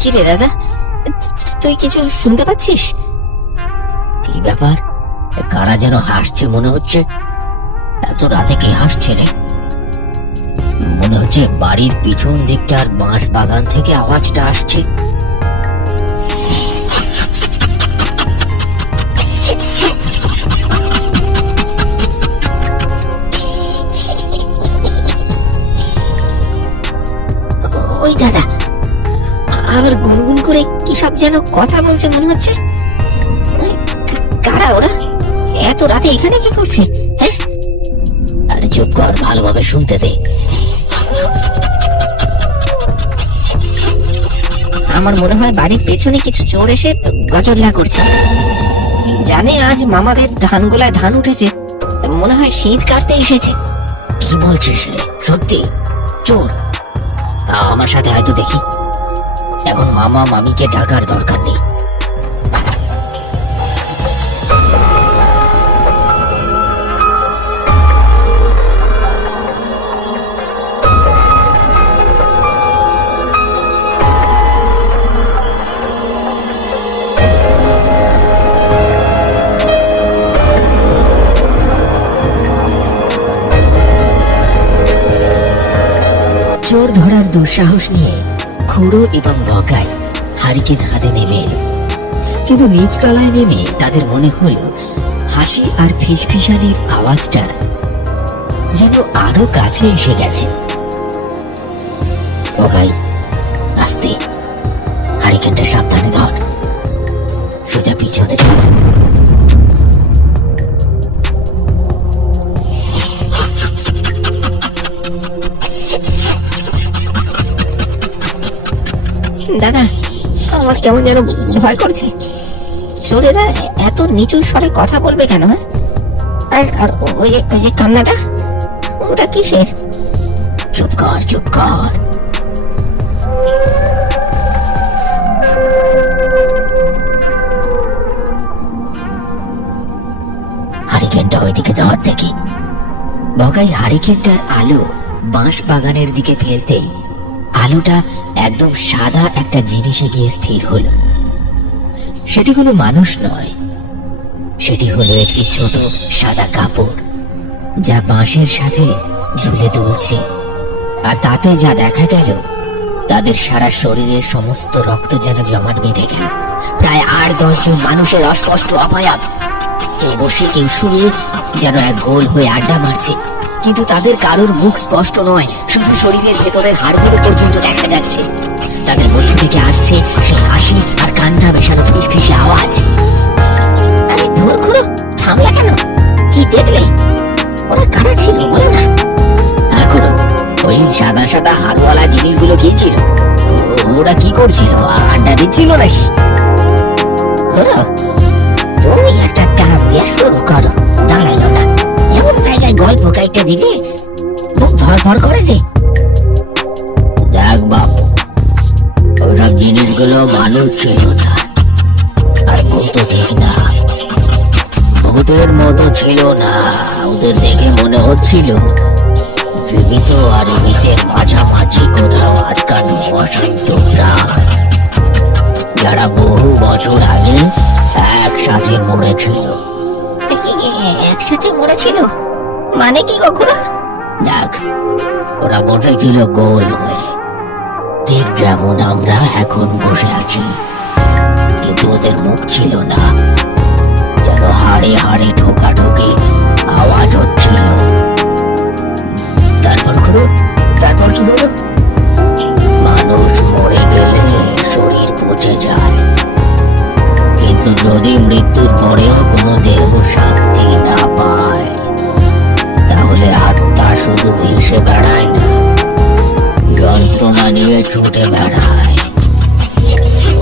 কি রে দাদা, তুই কিছু শুনতে পাচ্ছিস? কি ব্যাপার? কারা যেন হাসছে মনে হচ্ছে। এত রাতে কে হাসছে রে? মনে হচ্ছে বাড়ির পিছন দিকটার বাঁশ বাগান থেকে আওয়াজটা আসছে। ওই দাদা আবার গুনগুন করে কি সব যেন কথা বলছে মনে হচ্ছে। কারা ওরা? এত রাতে এখানে কি করছে? হ্যাঁ, আরে চুপ কর, ভালোভাবে শুনতে দে। আমার মনে হয় বাড়ির পেছনে কিছু চোর এসে গজল্লা করছে। জানে আজ মামাদের ধান গোলায় ধান উঠেছে, মনে হয় শীত কাটতে এসেছে। কি বলছিস রে? সত্যি চোর? আমার সাথে হয়তো দেখি। এখন মামা মামিকে ডাকার দরকার নেই। চোর ধরার দুঃসাহস নিয়ে খুড়ো এবং বগাই হারিকেন হাতে নেমে এলো। কিন্তু নিচতলায় নেমে তাদের মনে হলো হাসি আর ফিসফিসানির আওয়াজটা যেন আরো কাছে এসে গেছে। বগাই, আস্তে, হারিকেনটা সাবধানে ধর, সোজা পিছনে চল। দাদা, আমার কেমন যেন ভয় করছে। চোরেরা এত নিচু স্বরে কথা বলবে কেন? হ্যাঁ, আর ওই যে কান্নাটা, ওটা কিসের? চুপ কর, চুপ কর। হারিকেনটা ওইদিকে ধর দেখি। বগাই হারিকেনটার আলো বাঁশ বাগানের দিকে ফেলতেই আলোটা একদম সাদা একটা জিনিসে গিয়ে স্থির হলো। সেটি কোনো মানুষ নয়, সেটি হলো একটি ছোট সাদা কাপড়, যা বাঁশের সাথে ঝুলে দুলছে। আর তাতে যা দেখা গেল, তাদের সারা শরীরের সমস্ত রক্ত যেন জমাট বেঁধে গেল। প্রায় 8-10 জন মানুষের অস্পষ্ট অপায়াব, কেউ বসে কেউ শুয়ে, যেন এক গোল হয়ে আড্ডা মারছে। কিন্তু তাদের কারোর মুখ স্পষ্ট নয়, শুধু শরীরের ভেতরের হাড়গুলো পর্যন্ত দেখা যাচ্ছে। তাদের মধ্যে থেকে আসছে সেই হাসি আর কান্না মেশানো ফিসফিসে আওয়াজ। আরে ধর খুড়ো, থামলা কেন? কি দেখলে? ওরা কারা ছিল বলো না? এখন ওই সাদা সাদা হাড়ওয়ালা জিনিসগুলো কি ছিল? ওরা কি করছিল? আড্ডা দিচ্ছিল নাকি? খুড়ো, তুমি একটা টাকা দিয়ে শুরু করো, দাঁড়াইলো না। এমন জায়গায় গল্প কাইটা দিলে খুব ভর করে যে। দেখ বাবু, ওসব জিনিসগুলো মানুষ ছিল না, আর ভূত ঠিক না। ভূতের মতো ছিল না, ওদের দেখে মনে হচ্ছিল জীবিত আর মৃতের মাঝামাঝি কোথাও আটকানো অশান্ত প্রাণ, যারা বহু বছর আগে একসাথে মরেছিল। একসাথে মরেছিল মানে কি কখনো? দেখ, ওরা বসেছিল গোল হয়ে, ঠিক যেমন আমরা এখন বসে আছি। কিন্তু ওদের মুখ ছিল না, যেন হাড়ে হাড়ে ঠোকাঠুকি আওয়াজ হচ্ছিল। তারপর কি হলো? মানুষ মরে গেলে শরীর পচে যায়, কিন্তু যদি মৃত্যুর পরেও কোনো দেহ শান্তি না পায়, তাহলে আত্মা শুধু ভেসে বেড়ায় না, যন্ত্রণা নিয়ে ছুটে বেড়ায়।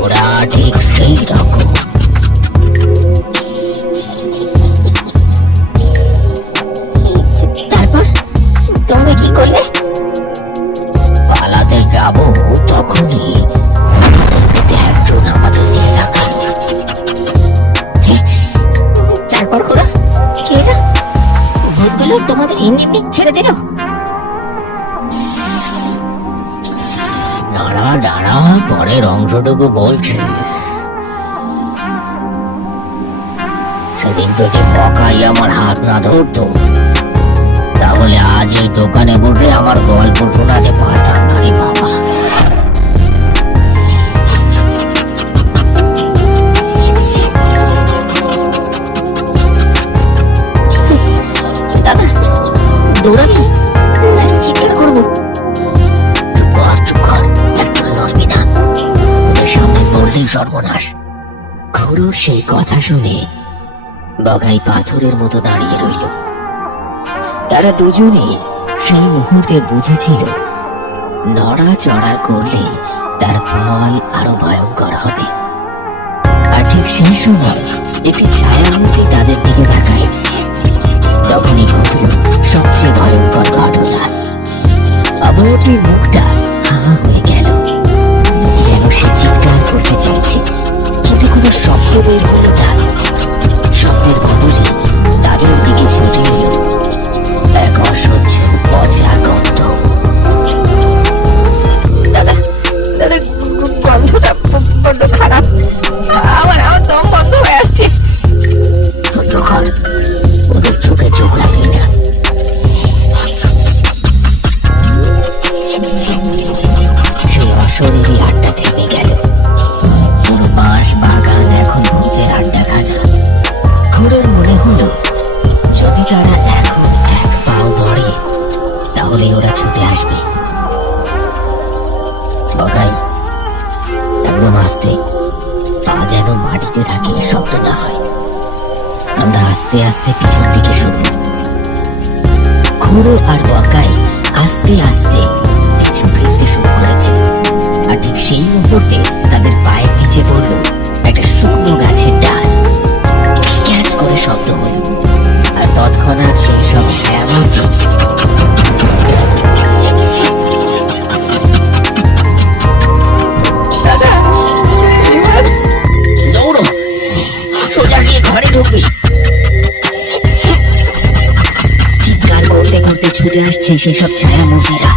ওরা ঠিক সেই রকম। তারপর তোমরা কি করলে? পালাতে যাব, তখনই একজন আমাদের দিকে তাকালো। তারপর খুড়ো, কি এটা? ভূতগুলো তোমাদের এমনি এমনি ছেড়ে দিল? দাঁড়া দাঁড়া দাঁড়া, পরের অংশটুকু বলছি। সেদিন যদি বকাই আমার হাত না ধরতো, তাহলে আজ এই দোকানে বসে আমার গল্প শোনাতে পারতাম না রে বাবা। দাদা, দৌড়াবি নাকি চিৎকার করবো? চুপ কর, চুপ কর, একটু নড়বি না, ওদের সামনে বললেই সর্বনাশ। খুড়োর সেই কথা শুনে বগাই পাথরের মতো দাঁড়িয়ে রইল। তারা দুজনে সেই মুহূর্তে বুঝেছিল নড়াচড়া করলে তার ফল আরো ভয়ঙ্কর হবে। আর ঠিক সেই সময় একটি ছায়ামূর্তি তাদের দিকে তাকায়। তখনই ঘটল সবচেয়ে ভয়ঙ্কর ঘটনা। অভয়টির মুখটা হাঁ হয়ে গেল, যেন সে চিৎকার করতে চাইছে, কিন্তু কোনো শব্দ বের হলো না। শব্দের বদলে তাদের দিকে ছুটে এলো এক অসহ্য পচা গন্ধ। দাদা, দাদা, গন্ধটা বড্ড খারাপ। আমার দম বন্ধ হয়ে আসছে। সহ্য কর, ওদের চোখে চোখ রাখবি না। সেই অশরীরী আড্ডা থেমে গেল। পুরো বাঁশ বাগান এখন ভূতের আড্ডাখানা। খুড়োর মনে হলো যদি তারা এখন এক পাও নড়ে, তাহলে ওরা ছুটে আসবে। বগাই, একদম আস্তে, পা যেন মাটিতে থাকে, শব্দ না হয়। আমরা আস্তে আস্তে পিছন দিকে সরব। খুড়ো আর বগাই আস্তে আস্তে পিছু ফিরতে শুরু করেছে। আর ঠিক সেই মুহূর্তে তাদের পায়ের নিচে পড়ল একটা শুকনো গাছের ডাল। ক্যাচ করে শব্দ হলো, আর তৎক্ষণাৎ সেই সব ছায়ামূর্তি দাদা, এবার দৌড়ো, সোজা গিয়ে ঘরে ঢুকবি। চিৎকার করতে করতে ছুটে আসছে সেসব ছায়ামূর্তিরা।